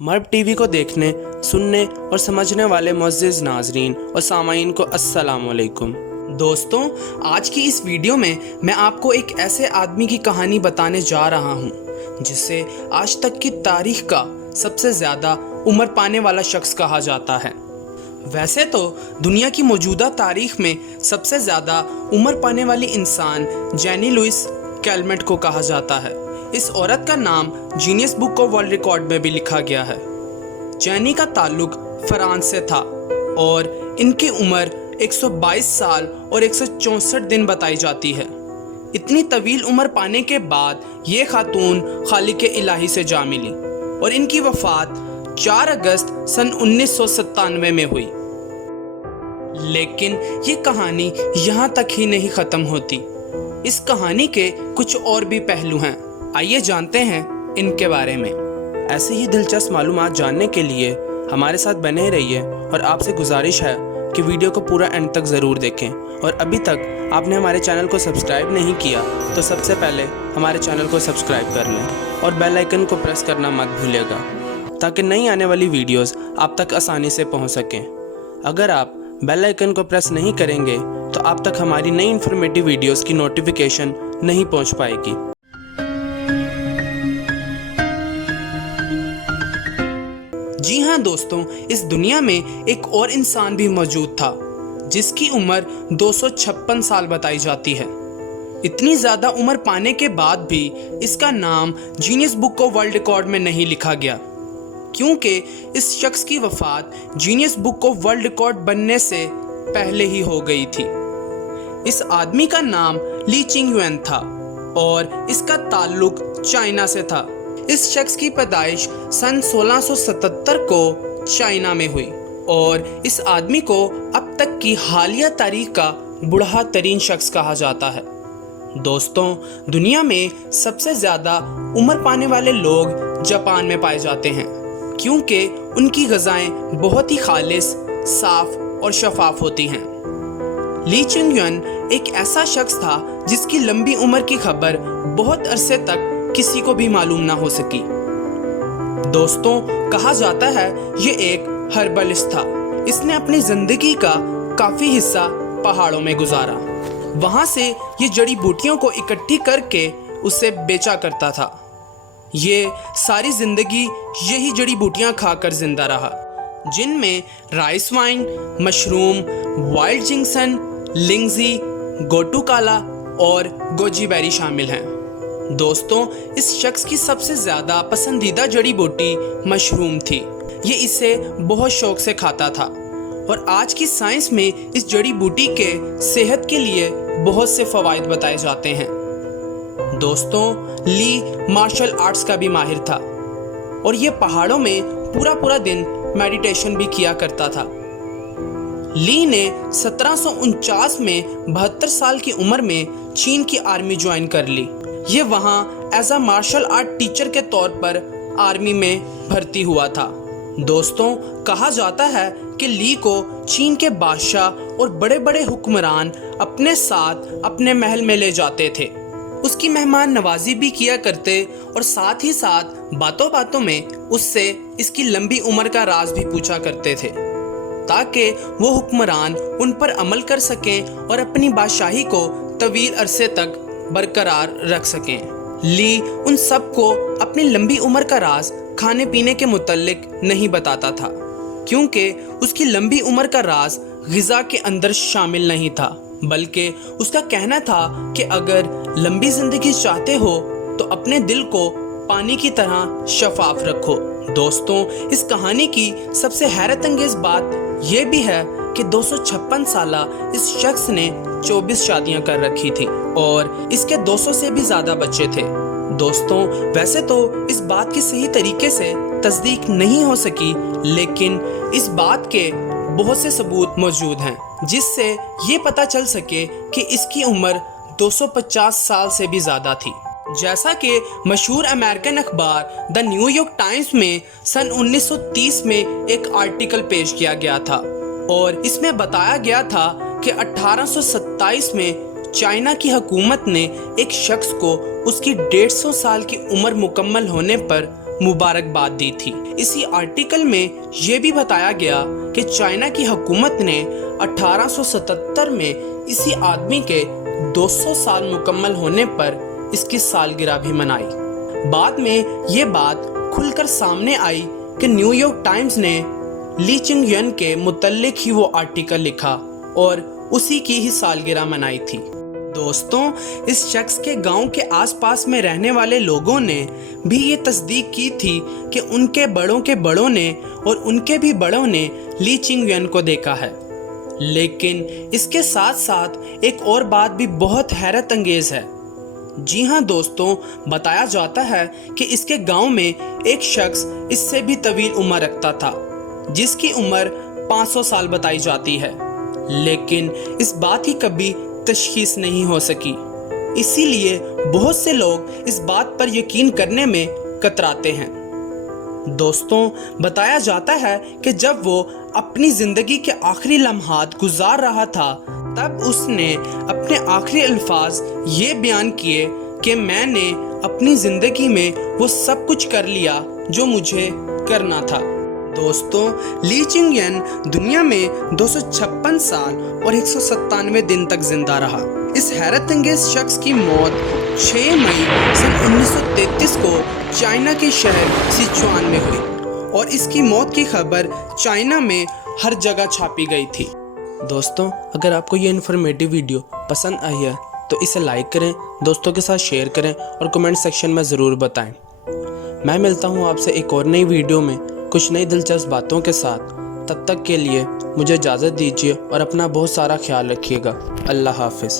मर्ब TV को देखने, सुनने और समझने वाले मुअज़्ज़िज़ नाज़रीन और सामाईन को अस्सलाम वालेकुम। दोस्तों, आज की इस वीडियो में मैं आपको एक ऐसे आदमी की कहानी बताने जा रहा हूँ जिसे आज तक की तारीख का सबसे ज़्यादा उम्र पाने वाला शख्स कहा जाता है। वैसे तो दुनिया की मौजूदा तारीख में सबसे ज़्यादा उम्र पाने वाली इंसान जेनी लुइस कैलमेट को कहा जाता है। इस औरत का नाम genius book of world record में भी लिखा गया है। जेनी का ताल्लुक फ्रांस से था और इनकी उम्र 122 साल और 164 दिन बताई जाती है। इतनी तवील उम्र पाने के बाद ये खातून खालिक इलाही से जा मिली और इनकी वफ़ात 4 अगस्त सन 1997 में हुई। लेकिन ये कहानी यहाँ तक ही नहीं ख़त्म होती। इस कहानी के कुछ और भी पहलू हैं। आइए जानते हैं इनके बारे में। ऐसे ही दिलचस्प मालूमात जानने के लिए हमारे साथ बने रहिए और आपसे गुजारिश है कि वीडियो को पूरा एंड तक ज़रूर देखें। और अभी तक आपने हमारे चैनल को सब्सक्राइब नहीं किया तो सबसे पहले हमारे चैनल को सब्सक्राइब कर लें और बेल आइकन को प्रेस करना मत भूलिएगा ताकि नई आने वाली वीडियोस आप तक आसानी से पहुंच सकें। अगर आप बेल आइकन को प्रेस नहीं करेंगे तो आप तक हमारी नई इन्फॉर्मेटिव वीडियोस की नोटिफिकेशन नहीं पहुंच पाएगी। जी हाँ दोस्तों, इस दुनिया में एक और इंसान भी मौजूद था जिसकी उम्र 256 साल बताई जाती है। इतनी ज़्यादा उम्र पाने के बाद भी इसका नाम genius book of world record में नहीं लिखा गया क्योंकि इस शख्स की वफ़ात genius book of world record बनने से पहले ही हो गई थी। इस आदमी का नाम ली चिंग युएन था और इसका ताल्लुक चाइना से था। इस शख्स की पैदाइश सन 1677 को चाइना में हुई और इस आदमी को अब तक की हालिया तारीख का बूढ़ा तरीन शख्स कहा जाता है। दोस्तों, दुनिया में सबसे ज़्यादा उम्र पाने वाले लोग जापान में पाए जाते हैं क्योंकि उनकी ग़िज़ाएं बहुत ही खालिस, साफ़ और शफाफ होती हैं। ली चिंग युएन एक ऐसा शख्स था जिसकी लंबी उम्र की खबर बहुत अरसे तक किसी को भी मालूम ना हो सकी। दोस्तों, कहा जाता है ये एक हर्बलिस्ट था। इसने अपनी जिंदगी का काफी हिस्सा पहाड़ों में गुजारा। वहां से ये जड़ी बूटियों को इकट्ठी करके उसे बेचा करता था। ये सारी जिंदगी यही जड़ी बूटियां खाकर जिंदा रहा, जिनमें rice wine, mushroom, wild ginseng, lingzhi, gotu kola और गोजी बेरी शामिल हैं। दोस्तों, इस शख्स की सबसे ज़्यादा पसंदीदा जड़ी बूटी मशरूम थी। ये इसे बहुत शौक से खाता था और आज की साइंस में इस जड़ी बूटी के सेहत के लिए बहुत से फ़वाइद बताए जाते हैं। दोस्तों, ली मार्शल आर्ट्स का भी माहिर था और ये पहाड़ों में पूरा दिन मेडिटेशन भी किया करता था। ली ने 1749 में 72 साल की उम्र में चीन की आर्मी ज्वाइन कर ली। ये वहाँ as a martial art teacher के तौर पर आर्मी में भर्ती हुआ था। दोस्तों, कहा जाता है कि ली को चीन के बादशाह और बड़े बड़े हुक्मरान अपने साथ अपने महल में ले जाते थे। उसकी मेहमान नवाजी भी किया करते और साथ ही साथ बातों बातों में उससे इसकी लंबी उम्र का राज भी पूछा करते थे ताकि वो हुक्मरान उन पर अमल कर सकें और अपनी बादशाही को तवील अरसे तक बरकरार रख सकें। ली उन सबको अपनी लंबी उम्र का राज खाने पीने के मुतल्लिक नहीं बताता था क्योंकि उसकी लंबी उम्र का राज ग़िज़ा के अंदर शामिल नहीं था, बल्कि उसका कहना था कि अगर लंबी ज़िंदगी चाहते हो तो अपने दिल को पानी की तरह शफाफ रखो। दोस्तों, इस कहानी की सबसे हैरत अंगेज़ बात यह भी है कि 256 साला इस शख्स ने 24 शादियां कर रखी थी और इसके 200 से भी ज़्यादा बच्चे थे। दोस्तों, वैसे तो इस बात की सही तरीके से तस्दीक नहीं हो सकी, लेकिन इस बात के बहुत से सबूत मौजूद हैं जिससे ये पता चल सके कि इसकी उम्र 250 साल से भी ज़्यादा थी। जैसा कि मशहूर अमेरिकन अखबार द न्यूयॉर्क टाइम्स में सन 1930 में एक आर्टिकल पेश किया गया था और इसमें बताया गया था कि 1827 में चाइना की हुकूमत ने एक शख्स को उसकी 150 साल की उम्र मुकम्मल होने पर मुबारकबाद दी थी। इसी आर्टिकल में ये भी बताया गया कि चाइना की हुकूमत ने 1877 में इसी आदमी के 200 साल मुकम्मल होने पर इसकी सालगिरह भी मनाई। बाद में ये बात खुलकर सामने आई कि न्यूयॉर्क टाइम्स ने ली चिंग-yen के मुतल्लिक ही वो आर्टिकल लिखा और उसी की ही सालगिरह मनाई थी। दोस्तों, इस शख्स के गांव के आसपास में रहने वाले लोगों ने भी ये तस्दीक की थी कि उनके बड़ों के बड़ों ने और उनके भी बड़ों ने ली चिंग-yen को देखा है। लेकिन इसके साथ साथ एक और बात भी बहुत हैरत अंगेज है। जी हाँ दोस्तों, बताया जाता है कि इसके गांव में एक शख्स इससे भी तवील उम्र रखता था, जिसकी उम्र 500 साल बताई जाती है, लेकिन इस बात की कभी तशखीस नहीं हो सकी। इसीलिए बहुत से लोग इस बात पर यकीन करने में कतराते हैं। दोस्तों, बताया जाता है कि जब वो अपनी ज़िंदगी के आखिरी लम्हात गुजार रहा था, तब उसने अपने आखिरी अल्फाज ये बयान किए कि मैंने अपनी ज़िंदगी में वो सब कुछ कर लिया जो मुझे करना था। दोस्तों, ली चिंग-yen दुनिया में 256 साल और 197 दिन तक जिंदा रहा। इस हैरत अंगेज शख्स की मौत 6 मई सन 1933 को चाइना के शहर सिचुआन में हुई और इसकी मौत की खबर चाइना में हर जगह छापी गई थी। दोस्तों, अगर आपको ये इन्फॉर्मेटिव वीडियो पसंद आई है तो इसे लाइक करें, दोस्तों के साथ शेयर करें और कमेंट सेक्शन में ज़रूर बताएं। मैं मिलता हूँ आपसे एक और नई वीडियो में कुछ नई दिलचस्प बातों के साथ। तब तक के लिए मुझे इजाज़त दीजिए और अपना बहुत सारा ख्याल रखिएगा। अल्लाह हाफ़िज़।